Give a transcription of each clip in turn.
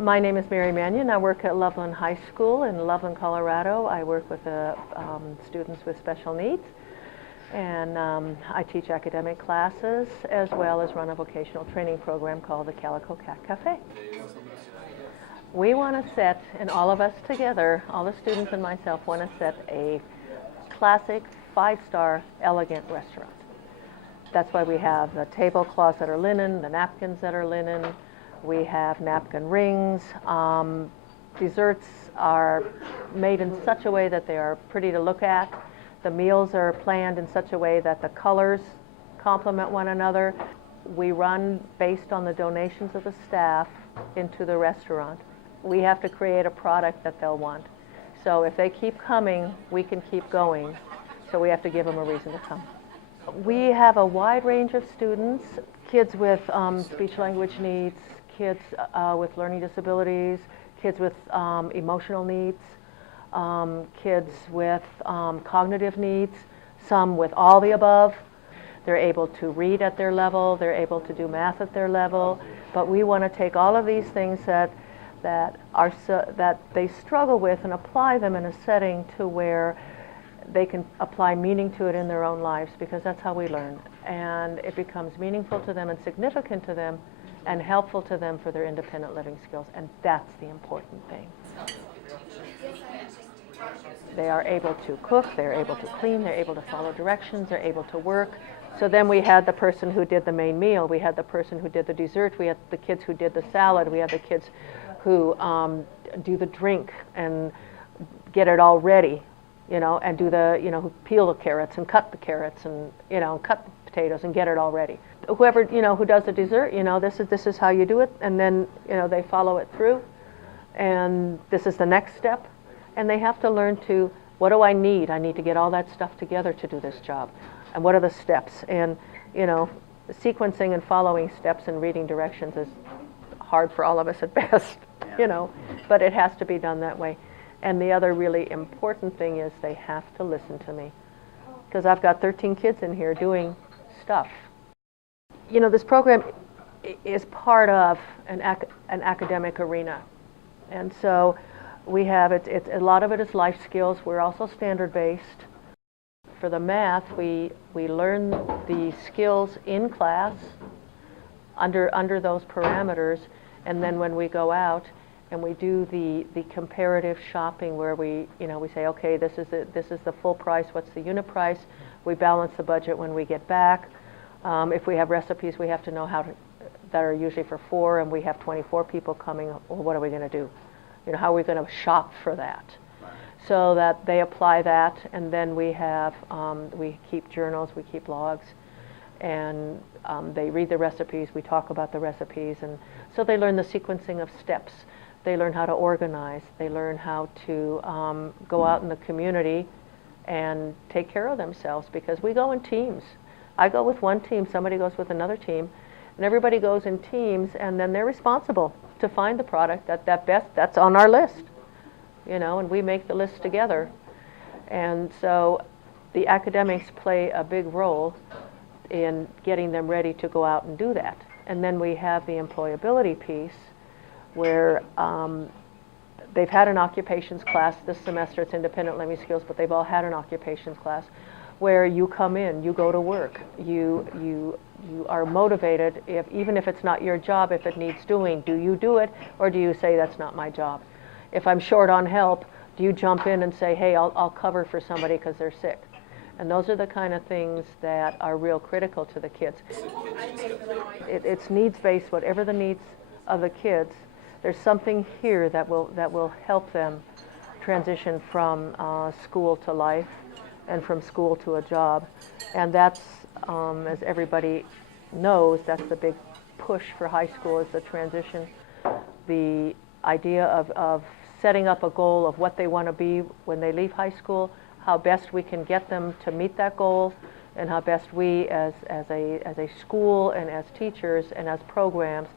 My name is Mary Manion. I work at Loveland High School in Loveland, Colorado. I work with students with special needs, and I teach academic classes as well as run a vocational training program called the Calico Cat Cafe. We want to set, and all of us together, all the students and myself want to set a classic 5-star elegant restaurant. That's why we have the tablecloths that are linen, the napkins that are linen. We have napkin rings. Desserts are made in such a way that they are pretty to look at. The meals are planned in such a way that the colors complement one another. We run based on the donations of the staff into the restaurant. We have to create a product that they'll want. So if they keep coming, we can keep going. So we have to give them a reason to come. We have a wide range of students, kids with speech-language needs, kids with learning disabilities, kids with emotional needs, kids with cognitive needs, some with all the above. They're able to read at their level, they're able to do math at their level, but we want to take all of these things that they struggle with and apply them in a setting to where they can apply meaning to it in their own lives, because that's how we learn. And it becomes meaningful to them and significant to them and helpful to them for their independent living skills, and that's the important thing. They are able to cook, they're able to clean, they're able to follow directions, they're able to work. So then we had the person who did the main meal, we had the person who did the dessert, we had the kids who did the salad, we had the kids who do the drink and get it all ready, and do the, who peel the carrots and cut the carrots and, cut the potatoes and get it all ready. Whoever, who does the dessert, this is how you do it, and then, they follow it through, and this is the next step, and they have to learn to, what do I need? I need to get all that stuff together to do this job, and what are the steps? And, sequencing and following steps and reading directions is hard for all of us at best, but it has to be done that way. And the other really important thing is they have to listen to me, because I've got 13 kids in here doing stuff. This program is part of an academic arena, and so we have a lot of it is life skills. We're also standard-based. For the math, we learn the skills in class under those parameters, and then when we go out and we do the comparative shopping, where we say, okay, this is the full price, what's the unit price? We balance the budget when we get back. If we have recipes, we have to know that are usually for 4, and we have 24 people coming. Well, what are we going to do? How are we going to shop for that? So that they apply that, and then we keep journals, we keep logs, and they read the recipes, we talk about the recipes, and so they learn the sequencing of steps. They learn how to organize. They learn how to go out in the community and take care of themselves, because we go in teams. I go with one team, somebody goes with another team, and everybody goes in teams, and then they're responsible to find the product that's on our list, and we make the list together. And so the academics play a big role in getting them ready to go out and do that. And then we have the employability piece, where they've had an occupations class this semester. It's independent living skills, but they've all had an occupations class where you come in, you go to work, you are motivated, even if it's not your job, if it needs doing, do you do it, or do you say that's not my job? If I'm short on help, do you jump in and say, hey, I'll cover for somebody because they're sick? And those are the kind of things that are real critical to the kids. It's needs-based, whatever the needs of the kids. There's something here that will help them transition from school to life and from school to a job. And that's, as everybody knows, that's the big push for high school, is the transition. The idea of setting up a goal of what they want to be when they leave high school, how best we can get them to meet that goal, and how best we as a school and as teachers and as programs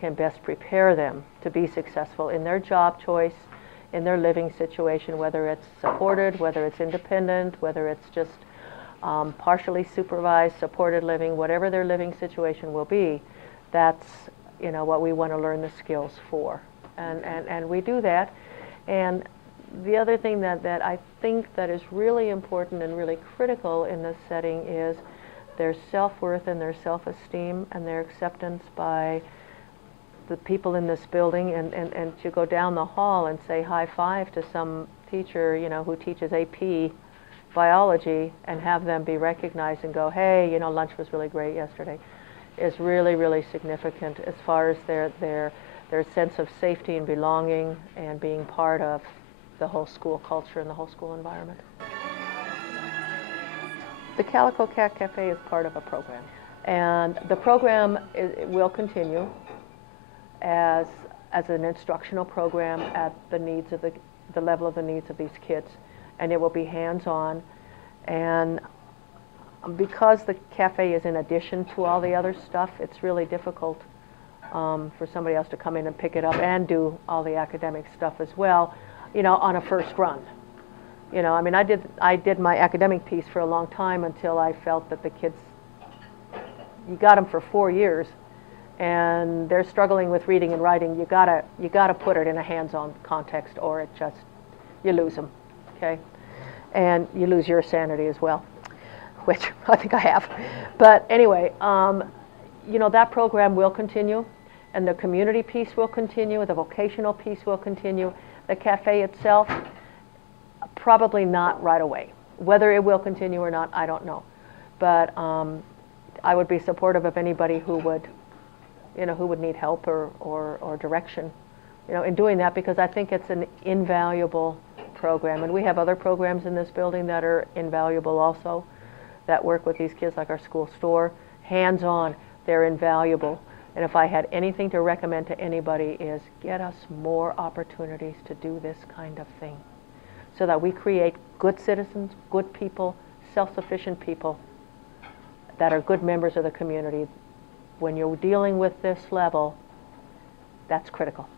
can best prepare them to be successful in their job choice, in their living situation, whether it's supported, whether it's independent, whether it's just partially supervised, supported living, whatever their living situation will be. That's what we want to learn the skills for. And we do that. And the other thing that I think that is really important and really critical in this setting is their self-worth and their self-esteem and their acceptance by the people in this building, and to go down the hall and say high five to some teacher, you know, who teaches AP biology, and have them be recognized and go, hey, you know, lunch was really great yesterday, is really, really significant as far as their sense of safety and belonging and being part of the whole school culture and the whole school environment. The Calico Cat Cafe is part of a program, and the program will continue as an instructional program at the needs of the level of the needs of these kids, and it will be hands-on. And because the cafe is in addition to all the other stuff, it's really difficult for somebody else to come in and pick it up and do all the academic stuff as well, you know, on a first run. You know, I mean, I did my academic piece for a long time until I felt that the kids, you got them for 4 years, and they're struggling with reading and writing. You gotta put it in a hands-on context, or it just, you lose them, okay? And you lose your sanity as well, which I think I have. But anyway, you know, that program will continue, and the community piece will continue, the vocational piece will continue. The cafe itself, probably not right away. Whether it will continue or not, I don't know. But I would be supportive of anybody who would, you know, who would need help or direction, you know, in doing that, because I think it's an invaluable program. And we have other programs in this building that are invaluable also, that work with these kids, like our school store. Hands-on, they're invaluable. And if I had anything to recommend to anybody, is get us more opportunities to do this kind of thing, so that we create good citizens, good people, self-sufficient people that are good members of the community. When you're dealing with this level, that's critical.